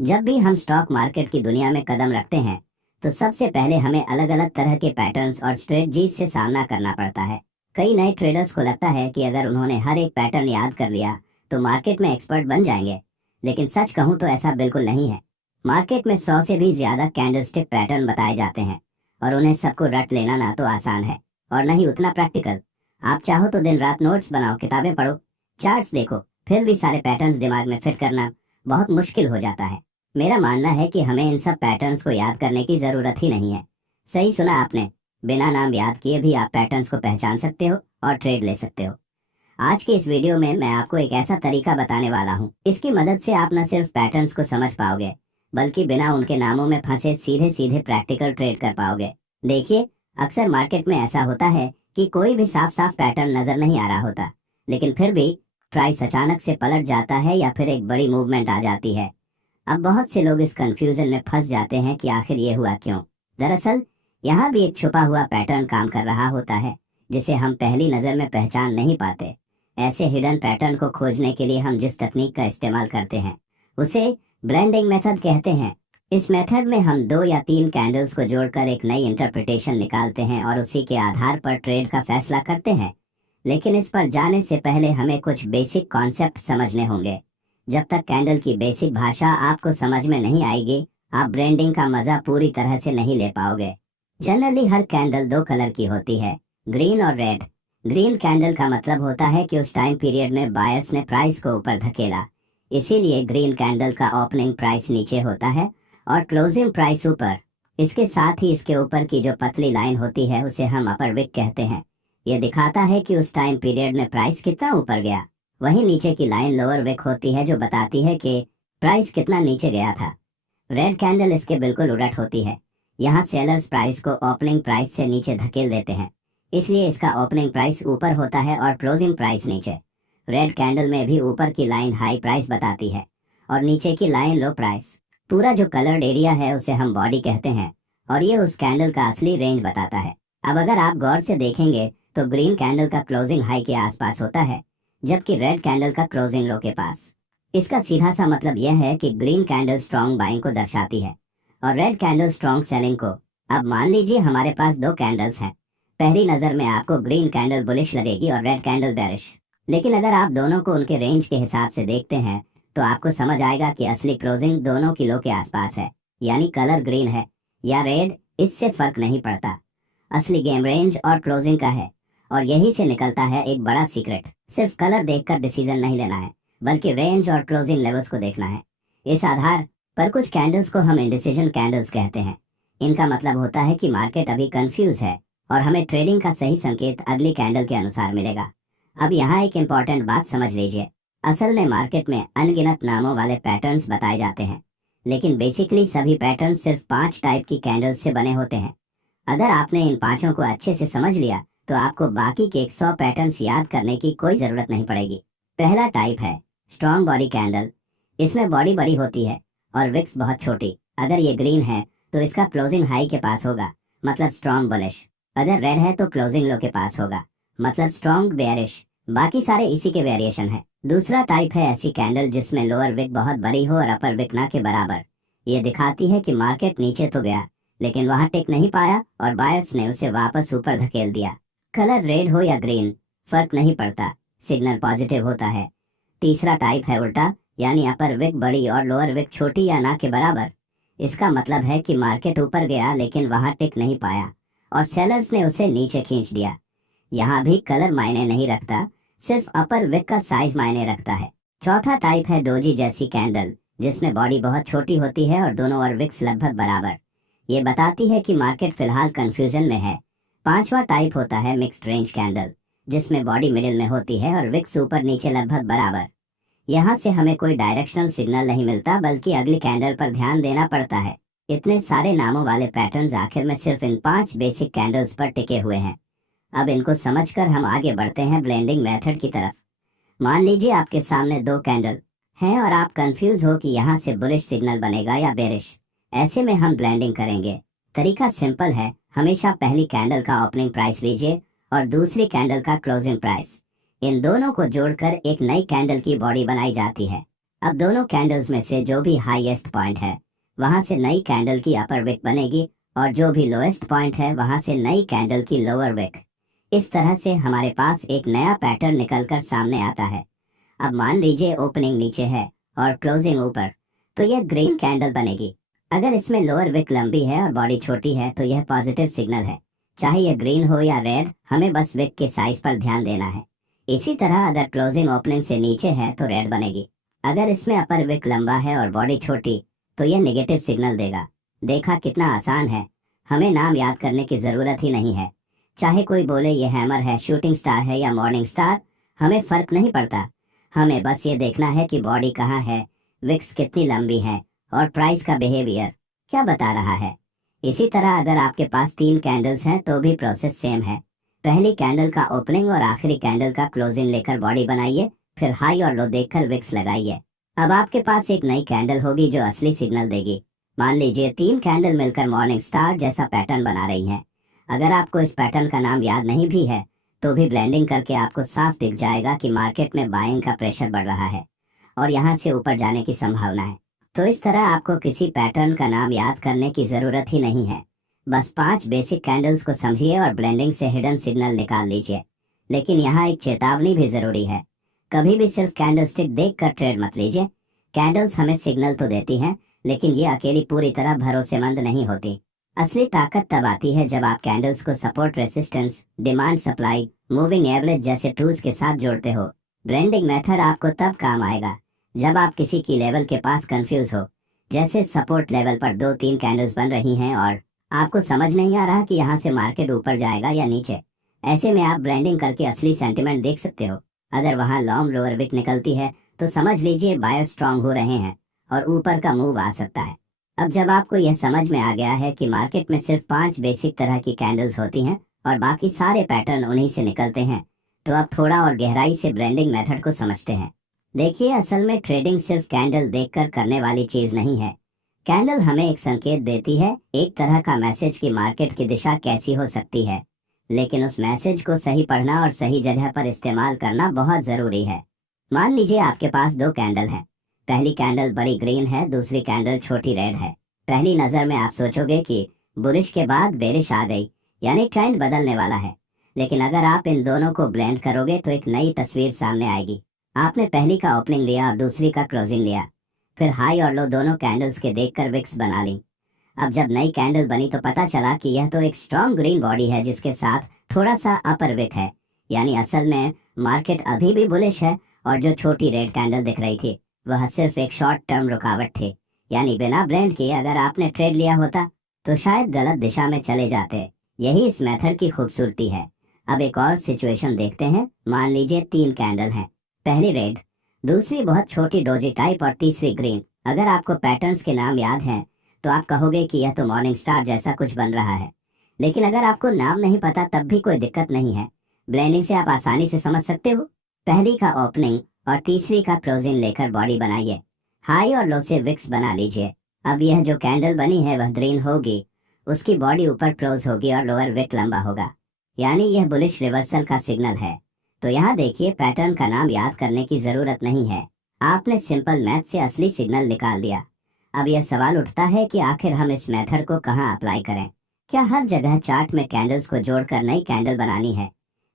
जब भी हम स्टॉक मार्केट की दुनिया में कदम रखते हैं तो सबसे पहले हमें अलग अलग तरह के पैटर्न्स और स्ट्रेटजीज से सामना करना पड़ता है। कई नए ट्रेडर्स को लगता है कि अगर उन्होंने हर एक पैटर्न याद कर लिया तो मार्केट में एक्सपर्ट बन जाएंगे, लेकिन सच कहूं तो ऐसा बिल्कुल नहीं है। मार्केट में 100 से भी ज्यादा कैंडलस्टिक पैटर्न बताए जाते हैं और उन्हें सबको रट लेना ना तो आसान है और न ही उतना प्रैक्टिकल। आप चाहो तो दिन रात नोट्स बनाओ, किताबें पढ़ो, चार्ट्स देखो, फिर भी सारे पैटर्न्स दिमाग में फिट करना बहुत मुश्किल हो जाता है। मेरा मानना है कि हमें इन सब पैटर्न्स को याद करने की जरूरत ही नहीं है। सही सुना आपने, बिना नाम याद किए भी आप पैटर्न्स को पहचान सकते हो और ट्रेड ले सकते हो। आज के इस वीडियो में मैं आपको एक ऐसा तरीका बताने वाला हूँ, इसकी मदद से आप न सिर्फ पैटर्न्स को समझ पाओगे बल्कि बिना उनके नामों में फंसे सीधे सीधे प्रैक्टिकल ट्रेड कर पाओगे। देखिए, अक्सर मार्केट में ऐसा होता है कि कोई भी साफ साफ पैटर्न नजर नहीं आ रहा होता, लेकिन फिर भी प्राइस अचानक से पलट जाता है या फिर एक बड़ी मूवमेंट आ जाती है। अब बहुत से लोग इस कंफ्यूजन में फंस जाते हैं कि आखिर ये हुआ क्यों। दरअसल यहाँ भी एक छुपा हुआ पैटर्न काम कर रहा होता है जिसे हम पहली नजर में पहचान नहीं पाते। ऐसे हिडन पैटर्न को खोजने के लिए हम जिस तकनीक का इस्तेमाल करते हैं उसे ब्लेंडिंग मेथड कहते हैं। इस मेथड में हम 2 या 3 कैंडल्स को जोड़कर एक नई इंटरप्रिटेशन निकालते हैं और उसी के आधार पर ट्रेड का फैसला करते हैं। लेकिन इस पर जाने से पहले हमें कुछ बेसिक कॉन्सेप्ट समझने होंगे। जब तक कैंडल की बेसिक भाषा आपको समझ में नहीं आएगी, आप ब्लेंडिंग का मजा पूरी तरह से नहीं ले पाओगे। जनरली हर कैंडल 2 कलर की होती है, ग्रीन और रेड। ग्रीन कैंडल का मतलब होता है कि उस टाइम पीरियड में बायर्स ने प्राइस को ऊपर धकेला, इसीलिए ग्रीन कैंडल का ओपनिंग प्राइस नीचे होता है और क्लोजिंग प्राइस ऊपर। इसके साथ ही इसके ऊपर की जो पतली लाइन होती है उसे हम अपर विक कहते हैं। ये दिखाता है कि उस टाइम पीरियड में प्राइस कितना ऊपर गया। वहीं नीचे की लाइन लोअर विक होती है जो बताती है कि प्राइस कितना नीचे गया था। रेड कैंडल इसके बिल्कुल उलट होती है। यहाँ सेलर्स प्राइस को ओपनिंग प्राइस से नीचे धकेल देते हैं, इसलिए इसका ओपनिंग प्राइस ऊपर होता है और क्लोजिंग प्राइस नीचे। रेड कैंडल में भी ऊपर की लाइन हाई प्राइस बताती है और नीचे की लाइन लो प्राइस। पूरा जो कलर्ड एरिया है उसे हम बॉडी कहते हैं और ये उस कैंडल का असली रेंज बताता है। अब अगर आप गौर से देखेंगे तो ग्रीन कैंडल का क्लोजिंग हाई के आसपास होता है, जबकि रेड कैंडल का क्लोजिंग लो के पास। इसका सीधा सा मतलब यह है कि ग्रीन कैंडल स्ट्रॉन्ग बाइंग को दर्शाती है और रेड कैंडल स्ट्रॉन्ग सेलिंग को। अब मान लीजिए हमारे पास 2 कैंडल्स हैं। पहली नजर में आपको ग्रीन कैंडल बुलिश लगेगी और रेड कैंडल बेरिश, लेकिन अगर आप दोनों को उनके रेंज के हिसाब से देखते हैं तो आपको समझ आएगा कि असली क्लोजिंग दोनों की लो के आसपास है। यानी कलर ग्रीन है या रेड, इससे फर्क नहीं पड़ता, असली गेम रेंज और क्लोजिंग का है। और यही से निकलता है एक बड़ा सीक्रेट, सिर्फ कलर देखकर डिसीजन नहीं लेना है बल्कि रेंज और क्लोजिंग लेवल्स को देखना है। इस आधार पर कुछ कैंडल्स को हम इंडिसीजन कैंडल्स कहते हैं। इनका मतलब होता है कि मार्केट अभी कंफ्यूज है और हमें ट्रेडिंग का सही संकेत अगली कैंडल के अनुसार मिलेगा। अब यहाँ एक इम्पॉर्टेंट बात समझ लीजिए। असल में मार्केट में अनगिनत नामों वाले पैटर्न्स बताए जाते हैं, लेकिन बेसिकली सभी पैटर्न सिर्फ 5 टाइप की कैंडल्स से बने होते हैं। अगर आपने इन 5 को अच्छे से समझ लिया तो आपको बाकी के 100 पैटर्न्स याद करने की कोई जरूरत नहीं पड़ेगी। पहला टाइप है स्ट्रॉन्ग बॉडी कैंडल। इसमें बॉडी बड़ी होती है और विक्स बहुत छोटी। अगर ये ग्रीन है तो इसका क्लोजिंग हाई के पास होगा, मतलब स्ट्रॉन्ग बुलिश। अगर रेड है तो क्लोजिंग लो के पास होगा, मतलब स्ट्रॉन्ग बेयरिश। बाकी सारे इसी के वेरिएशन है। दूसरा टाइप है ऐसी कैंडल जिसमें लोअर विक बहुत बड़ी हो और अपर विक ना के बराबर। ये दिखाती है कि मार्केट नीचे तो गया लेकिन वहां टिक नहीं पाया और बायर्स ने उसे वापस ऊपर धकेल दिया। कलर रेड हो या ग्रीन फर्क नहीं पड़ता, सिग्नल पॉजिटिव होता है। तीसरा टाइप है उल्टा, यानी अपर विक बड़ी और लोअर विक छोटी या ना के बराबर। इसका मतलब है कि मार्केट ऊपर गया लेकिन वहां टिक नहीं पाया और सेलर्स ने उसे नीचे खींच दिया। यहाँ भी कलर मायने नहीं रखता, सिर्फ अपर विक का साइज मायने रखता है। चौथा टाइप है डोजी जैसी कैंडल, जिसमें बॉडी बहुत छोटी होती है और दोनों और विक्स लगभग बराबर। ये बताती है कि मार्केट फिलहाल कंफ्यूजन में है। पांचवा टाइप होता है मिक्स्ड रेंज कैंडल, जिसमें बॉडी मिडिल में होती है और विक्स ऊपर नीचे लगभग बराबर। यहाँ से हमें कोई डायरेक्शनल सिग्नल नहीं मिलता बल्कि अगली कैंडल पर ध्यान देना पड़ता है। इतने सारे नामों वाले पैटर्न्स आखिर में सिर्फ इन 5 बेसिक कैंडल्स पर टिके हुए हैं। अब इनको समझकर हम आगे बढ़ते हैं ब्लेंडिंग मेथड की तरफ। मान लीजिए आपके सामने 2 कैंडल हैं और आप कंफ्यूज हो कि यहाँ से बुलिश सिग्नल बनेगा या बेरिश। ऐसे में हम ब्लेंडिंग करेंगे। तरीका सिंपल है, हमेशा पहली कैंडल का ओपनिंग प्राइस लीजिए और दूसरी कैंडल का क्लोजिंग प्राइस। इन दोनों को जोड़कर एक नई कैंडल की बॉडी बनाई जाती है। अब दोनों कैंडल्स में से जो भी हाईएस्ट पॉइंट है वहां से नई कैंडल की अपर विक बनेगी और जो भी लोएस्ट पॉइंट है वहां से नई कैंडल की लोअर विक। इस तरह से हमारे पास एक नया पैटर्न निकलकर सामने आता है। अब मान लीजिए ओपनिंग नीचे है और क्लोजिंग ऊपर, तो यह ग्रीन कैंडल बनेगी। अगर इसमें लोअर विक लंबी है और बॉडी छोटी है तो यह पॉजिटिव सिग्नल है। चाहे यह ग्रीन हो या रेड, हमें बस विक के साइज पर ध्यान देना है। इसी तरह अगर क्लोजिंग ओपनिंग से नीचे है तो रेड बनेगी। अगर इसमें अपर विक लंबा है और बॉडी छोटी तो यह नेगेटिव सिग्नल देगा। देखा कितना आसान है, हमें नाम याद करने की जरूरत ही नहीं है। चाहे कोई बोले ये हैमर है, शूटिंग स्टार है या मॉर्निंग स्टार, हमें फर्क नहीं पड़ता। हमें बस ये देखना है कि बॉडी कहाँ है, विक्स कितनी लंबी है और प्राइस का बिहेवियर क्या बता रहा है। इसी तरह अगर आपके पास 3 कैंडल्स हैं तो भी प्रोसेस सेम है। पहली कैंडल का ओपनिंग और आखिरी कैंडल का क्लोजिंग लेकर बॉडी बनाइए, फिर हाई और लो देखकर विक्स लगाइए। अब आपके पास एक नई कैंडल होगी जो असली सिग्नल देगी। मान लीजिए 3 कैंडल मिलकर मॉर्निंग स्टार जैसा पैटर्न बना रही हैं। अगर आपको इस पैटर्न का नाम याद नहीं भी है तो भी ब्लेंडिंग करके आपको साफ दिख जाएगा कि मार्केट में बाइंग का प्रेशर बढ़ रहा है और यहाँ से ऊपर जाने की संभावना है। तो इस तरह आपको किसी पैटर्न का नाम याद करने की जरूरत ही नहीं है। बस 5 बेसिक कैंडल्स को समझिए और ब्लेंडिंग से हिडन सिग्नल निकाल लीजिए। लेकिन यहाँ एक चेतावनी भी जरूरी है, कभी भी सिर्फ कैंडलस्टिक देखकर ट्रेड मत लीजिए। कैंडल्स हमें सिग्नल तो देती हैं, लेकिन ये अकेली पूरी तरह भरोसेमंद नहीं होती। असली ताकत तब आती है जब आप कैंडल्स को support, resistance, demand, supply, moving average जैसे टूल्स के साथ जोड़ते हो। ब्लेंडिंग मेथड आपको तब काम आएगा जब आप किसी की लेवल के पास कंफ्यूज हो, जैसे सपोर्ट लेवल पर 2-3 कैंडल्स बन रही हैं और आपको समझ नहीं आ रहा कि यहाँ से मार्केट ऊपर जाएगा या नीचे। ऐसे में आप ब्लेंडिंग करके असली सेंटिमेंट देख सकते हो। अगर वहाँ लॉन्ग लोअर विक निकलती है तो समझ लीजिए बायर स्ट्रांग हो रहे हैं और ऊपर का मूव आ सकता है। अब जब आपको यह समझ में आ गया है कि मार्केट में सिर्फ 5 बेसिक तरह की कैंडल्स होती हैं और बाकी सारे पैटर्न उन्हीं से निकलते हैं, तो आप थोड़ा और गहराई से ब्लेंडिंग मेथड को समझते हैं। देखिए, असल में ट्रेडिंग सिर्फ कैंडल देखकर करने वाली चीज नहीं है। कैंडल हमें एक संकेत देती है, एक तरह का मैसेज कि मार्केट की दिशा कैसी हो सकती है। लेकिन उस मैसेज को सही पढ़ना और सही जगह पर इस्तेमाल करना बहुत जरूरी है। मान लीजिए आपके पास 2 कैंडल हैं। पहली कैंडल बड़ी ग्रीन है, दूसरी कैंडल छोटी रेड है। पहली नजर में आप सोचोगे कि बुलिश के बाद बेरिश आ गई, यानी ट्रेंड बदलने वाला है। लेकिन अगर आप इन दोनों को ब्लेंड करोगे तो एक नई तस्वीर सामने आएगी। आपने पहली का ओपनिंग लिया और दूसरी का क्लोजिंग लिया, फिर हाई और लो दोनों कैंडल्स के देखकर विक्स बना ली। अब जब नई कैंडल बनी तो पता चला कि यह तो एक स्ट्रॉन्ग ग्रीन बॉडी है जिसके साथ थोड़ा सा अपर विक है, यानी असल में मार्केट अभी भी बुलिश है। और जो छोटी रेड कैंडल दिख रही थी वह सिर्फ एक शॉर्ट टर्म रुकावट थी, यानी बिना ब्लेंड किए अगर आपने ट्रेड लिया होता तो शायद गलत दिशा में चले जाते। यही इस मेथड की खूबसूरती है। अब एक और सिचुएशन देखते हैं। मान लीजिए 3 कैंडल हैं, पहली रेड, दूसरी बहुत छोटी डोजी टाइप और तीसरी ग्रीन। अगर आपको पैटर्न्स के नाम याद हैं तो आप कहोगे कि यह तो मॉर्निंग स्टार जैसा कुछ बन रहा है। लेकिन अगर आपको नाम नहीं पता तब भी कोई दिक्कत नहीं है, ब्लेंडिंग से आप आसानी से समझ सकते हो। पहली का ओपनिंग और तीसरी का क्लोजिंग लेकर बॉडी बनाइए, हाई और लो से विक्स बना लीजिए। अब यह जो कैंडल बनी है वह ग्रीन होगी, उसकी बॉडी ऊपर क्लोज होगी और लोअर विक लंबा होगा, यानी यह बुलिश रिवर्सल का सिग्नल है। तो यहाँ देखिए, पैटर्न का नाम याद करने की जरूरत नहीं है, आपने सिंपल मैथ से असली सिग्नल निकाल दिया। अब यह सवाल उठता है कि आखिर हम इस मेथड को कहाँ अप्लाई करें। क्या हर जगह चार्ट में कैंडल्स को जोड़कर नई कैंडल बनानी है?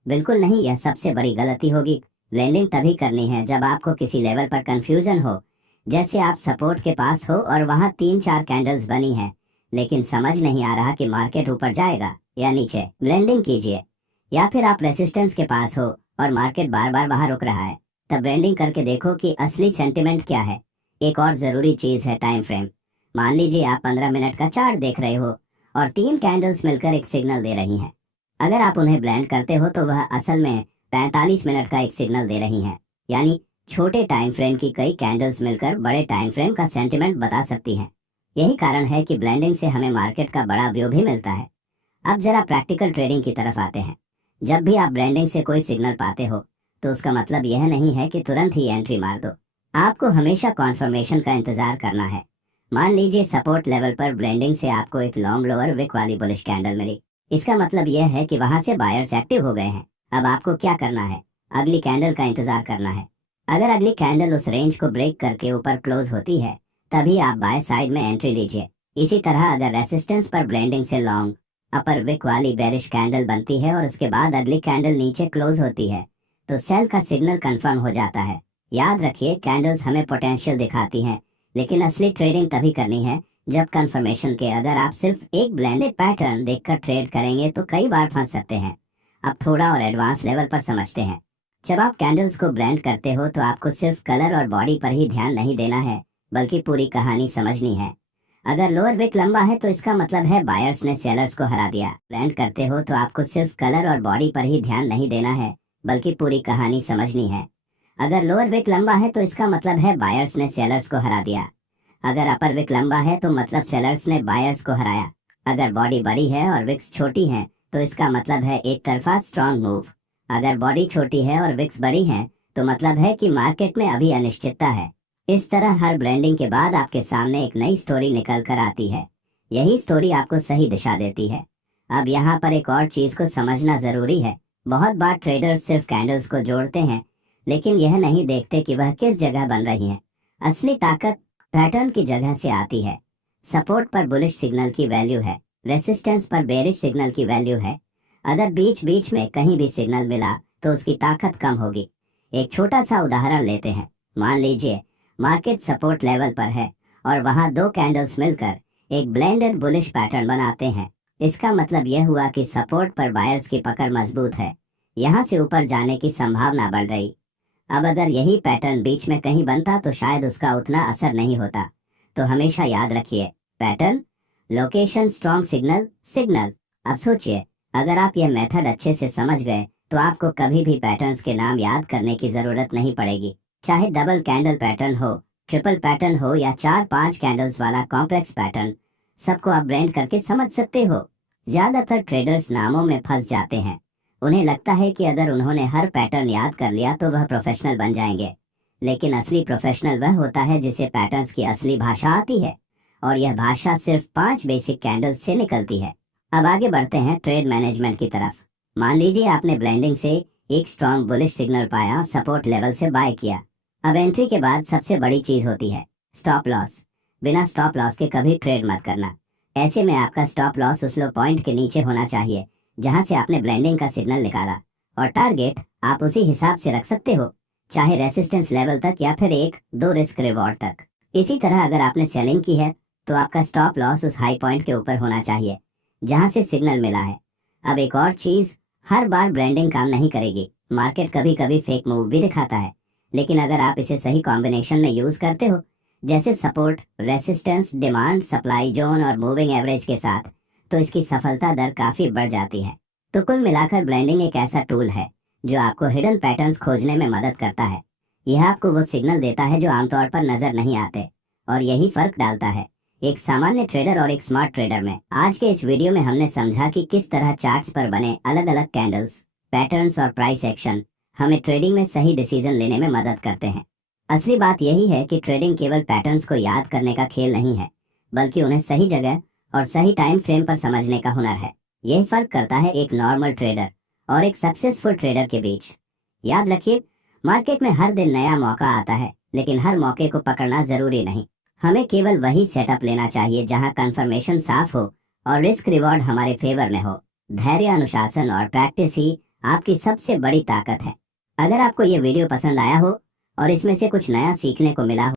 बिल्कुल नहीं, यह सबसे बड़ी गलती होगी। ब्लेंडिंग तभी करनी है जब आपको किसी लेवल पर कंफ्यूजन हो, जैसे आप सपोर्ट के पास हो और वहां 3-4 कैंडल्स बनी हैं लेकिन समझ नहीं आ रहा कि मार्केट ऊपर जाएगा या नीचे। ब्लेंडिंग कीजिए। या फिर आप रेसिस्टेंस के पास हो और मार्केट बार बार वहां रुक रहा है, तब ब्लेंडिंग करके देखो कि असली सेंटिमेंट क्या है। एक और जरूरी चीज है टाइम फ्रेम। मान लीजिए आप 15 मिनट का चार्ट देख रहे हो और 3 कैंडल्स मिलकर एक सिग्नल दे रही हैं। अगर आप उन्हें ब्लेंड करते हो तो वह असल में 45 मिनट का एक सिग्नल दे रही हैं, यानी छोटे टाइम फ्रेम की कई कैंडल्स मिलकर बड़े टाइम फ्रेम का सेंटिमेंट बता सकती हैं। यही कारण है कि ब्लेंडिंग से हमें मार्केट का बड़ा व्यू भी मिलता है। अब जरा प्रैक्टिकल ट्रेडिंग की तरफ आते हैं। जब भी आप ब्लेंडिंग से कोई सिग्नल पाते हो तो उसका मतलब यह नहीं है कि तुरंत ही एंट्री मार दो। आपको हमेशा कॉन्फर्मेशन का इंतजार करना है। मान लीजिए सपोर्ट लेवल पर ब्लेंडिंग से आपको एक लॉन्ग लोअर विक वाली बुलिश कैंडल मिली, इसका मतलब यह है कि वहां से बायर्स एक्टिव हो गए हैं। अब आपको क्या करना है? अगली कैंडल का इंतजार करना है। अगर अगली कैंडल उस रेंज को ब्रेक करके ऊपर क्लोज होती है, तभी आप बाय साइड में एंट्री लीजिए। इसी तरह अगर रेसिस्टेंस पर ब्लेंडिंग से लॉन्ग अपर विक वाली बेरिश कैंडल बनती है और उसके बाद अगली कैंडल नीचे क्लोज होती है, तो सेल का सिग्नल कंफर्म हो जाता है। याद रखिए, कैंडल्स हमें पोटेंशियल दिखाती हैं, लेकिन असली ट्रेडिंग तभी करनी है जब कंफर्मेशन के। अगर आप सिर्फ एक ब्लेंडेड पैटर्न देखकर ट्रेड करेंगे तो कई बार फंस सकते हैं। अब थोड़ा और एडवांस लेवल पर समझते हैं। जब आप कैंडल्स को ब्लेंड करते हो तो आपको सिर्फ कलर और बॉडी पर ही ध्यान नहीं देना है, बल्कि पूरी कहानी समझनी है। अगर लोअर विक लंबा है तो इसका मतलब है बायर्स ने सेलर्स को हरा दिया। ब्लेंड करते हो तो आपको सिर्फ कलर और बॉडी पर ही ध्यान नहीं देना है, बल्कि पूरी कहानी समझनी है। अगर लोअर विक लंबा है तो इसका मतलब है बायर्स ने सेलर्स को हरा दिया। अगर अपर विक लंबा है तो मतलब सेलर्स ने बायर्स को हराया। अगर बॉडी बड़ी है और विक्स छोटी हैं तो इसका मतलब है एक तरफा स्ट्रॉन्ग मूव। अगर बॉडी छोटी है और विक्स बड़ी हैं तो मतलब है कि मार्केट में अभी अनिश्चितता है। इस तरह हर ब्लेंडिंग के बाद आपके सामने एक नई स्टोरी निकल कर आती है। यही स्टोरी आपको सही दिशा देती है। अब यहाँ पर एक और चीज को समझना जरूरी है। बहुत बार ट्रेडर्स सिर्फ कैंडल्स को जोड़ते हैं, लेकिन यह नहीं देखते कि वह किस जगह बन रही हैं। असली ताकत पैटर्न की जगह से आती है। सपोर्ट पर बुलिश सिग्नल की वैल्यू है, रेसिस्टेंस पर बेरिश सिग्नल की वैल्यू है। अगर बीच बीच में कहीं भी सिग्नल मिला तो उसकी ताकत कम होगी। एक छोटा सा उदाहरण लेते हैं। मान लीजिए मार्केट सपोर्ट लेवल पर है और वहां दो कैंडल्स मिलकर एक ब्लेंडेड बुलिश पैटर्न बनाते हैं। इसका मतलब यह हुआ कि सपोर्ट पर बायर्स की पकड़ मजबूत है, यहां से ऊपर जाने की संभावना बढ़ रही। अब अगर यही पैटर्न बीच में कहीं बनता तो शायद उसका उतना असर नहीं होता। तो हमेशा याद रखिए, pattern, location, strong signal, signal. अब सोचिए, अगर आप यह मेथड अच्छे से समझ गए तो आपको कभी भी पैटर्न्स के नाम याद करने की जरूरत नहीं पड़ेगी। चाहे डबल कैंडल पैटर्न हो, ट्रिपल पैटर्न हो या 4-5 कैंडल्स वाला कॉम्प्लेक्स पैटर्न, सबको आप ब्लेंड करके समझ सकते हो। ज्यादातर ट्रेडर्स नामों में फंस जाते हैं। उन्हें लगता है कि अगर उन्होंने हर पैटर्न याद कर लिया तो वह प्रोफेशनल बन जाएंगे। लेकिन असली प्रोफेशनल वह होता है जिसे पैटर्न्स की असली भाषा आती है, और यह भाषा सिर्फ 5 बेसिक कैंडल्स से निकलती है। अब आगे बढ़ते हैं ट्रेड मैनेजमेंट की तरफ। मान लीजिए आपने ब्लेंडिंग से एक स्ट्रॉन्ग बुलिश सिग्नल पाया और सपोर्ट लेवल से बाय किया। अब एंट्री के बाद सबसे बड़ी चीज होती है स्टॉप लॉस। बिना स्टॉप लॉस के कभी ट्रेड मत करना। ऐसे में आपका स्टॉप लॉस उस लो पॉइंट के नीचे होना चाहिए जहां से आपने ब्लेंडिंग का सिग्नल निकाला, और टारगेट आप उसी हिसाब से रख सकते हो, चाहे रेसिस्टेंस लेवल तक या फिर 1-2 रिस्क रिवॉर्ड तक। इसी तरह अगर आपने सेलिंग की है तो आपका स्टॉप लॉस उस हाई पॉइंट के ऊपर होना चाहिए जहां से सिग्नल मिला है। अब एक और चीज, हर बार ब्लेंडिंग काम नहीं करेगी। मार्केट कभी कभी फेक मूव भी दिखाता है, लेकिन अगर आप इसे सही कॉम्बिनेशन में यूज करते हो, जैसे support, resistance, demand, supply zone और मूविंग एवरेज के साथ, तो इसकी सफलता दर काफी बढ़ जाती है। तो कुल मिलाकर ब्लेंडिंग एक ऐसा टूल है जो आपको हिडन पैटर्न्स खोजने में मदद करता है। यह आपको वो सिग्नल देता है जो आमतौर पर नजर नहीं आते, और यही फर्क डालता है एक सामान्य ट्रेडर और एक स्मार्ट ट्रेडर में। आज के इस वीडियो में हमने समझा कि किस तरह चार्ट्स पर बने अलग अलग कैंडल्स, पैटर्न्स और प्राइस एक्शन हमें ट्रेडिंग में सही डिसीजन लेने में मदद करते हैं। असली बात यही है कि ट्रेडिंग केवल पैटर्न्स को याद करने का खेल नहीं है, बल्कि उन्हें सही जगह और सही टाइम फ्रेम पर समझने का हुनर है। यही फर्क करता है एक नॉर्मल ट्रेडर और एक सक्सेसफुल ट्रेडर के बीच। याद रखिए, मार्केट में हर दिन नया मौका आता है, लेकिन हर मौके को पकड़ना जरूरी नहीं। हमें केवल वही सेटअप लेना चाहिए जहां कंफर्मेशन साफ हो और रिस्क रिवॉर्ड हमारे फेवर में हो। धैर्य, अनुशासन और प्रैक्टिस ही आपकी सबसे बड़ी ताकत है। अगर आपको ये वीडियो पसंद आया हो और इसमें से कुछ नया सीखने को मिला हो